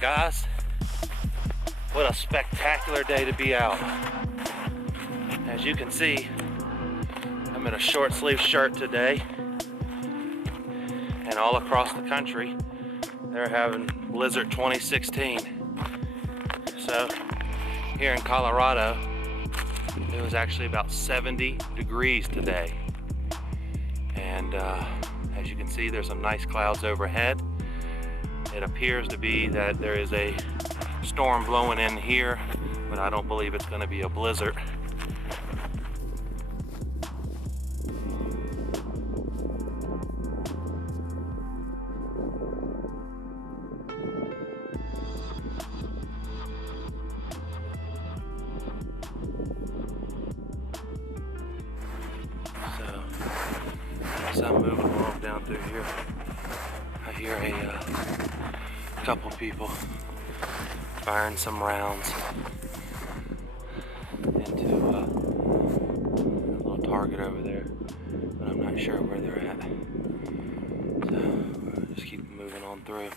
guys. What a spectacular day to be out. As you can see, I'm in a short sleeve shirt today. And all across the country, they're having Blizzard 2016. So here in Colorado, it was actually about 70 degrees today. And as you can see, there's some nice clouds overhead. It appears to be that there is a storm blowing in here, but I don't believe it's going to be a blizzard. So, as I'm moving along down through here, I hear a couple people firing some rounds into a little target over there, but I'm not sure where they're at. So we'll just keep moving on through.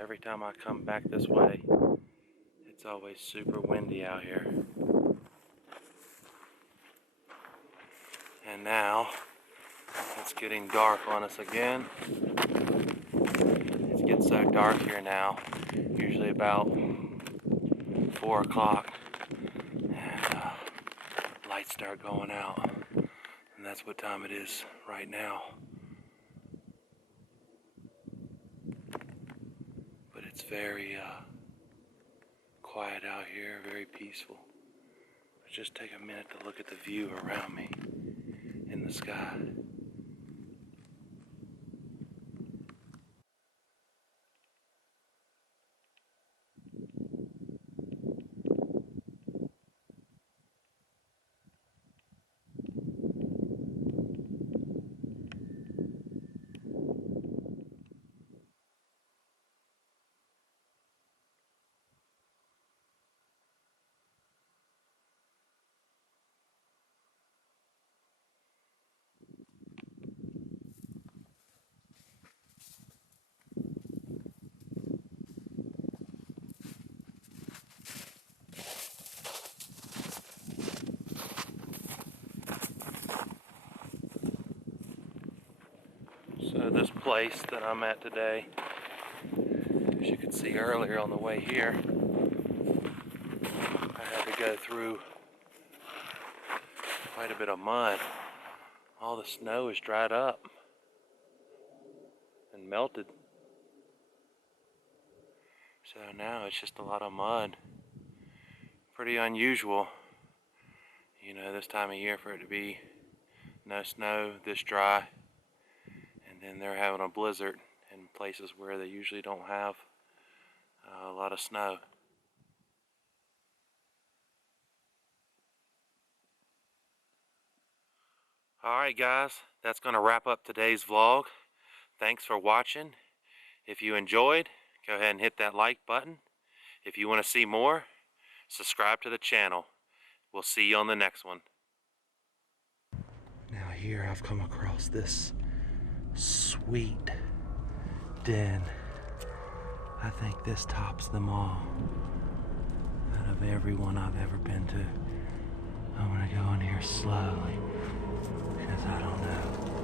Every time I come back this way, it's always super windy out here. And now, it's getting dark on us again. It gets so dark here now, usually about 4 o'clock, and lights start going out. And that's what time it is right now. It's very quiet out here, very peaceful. Let's just take a minute to look at the view around me in the sky. So this place that I'm at today, as you could see earlier on the way here, I had to go through quite a bit of mud. All the snow is dried up and melted. So now it's just a lot of mud. Pretty unusual, you know, this time of year for it to be no snow, this dry. And then they're having a blizzard in places where they usually don't have a lot of snow. Alright guys, that's going to wrap up today's vlog. Thanks for watching. If you enjoyed, go ahead and hit that like button. If you want to see more, subscribe to the channel. We'll see you on the next one. Now here I've come across this sweet den. I think this tops them all out of every one I've ever been to. I'm gonna go in here slowly because I don't know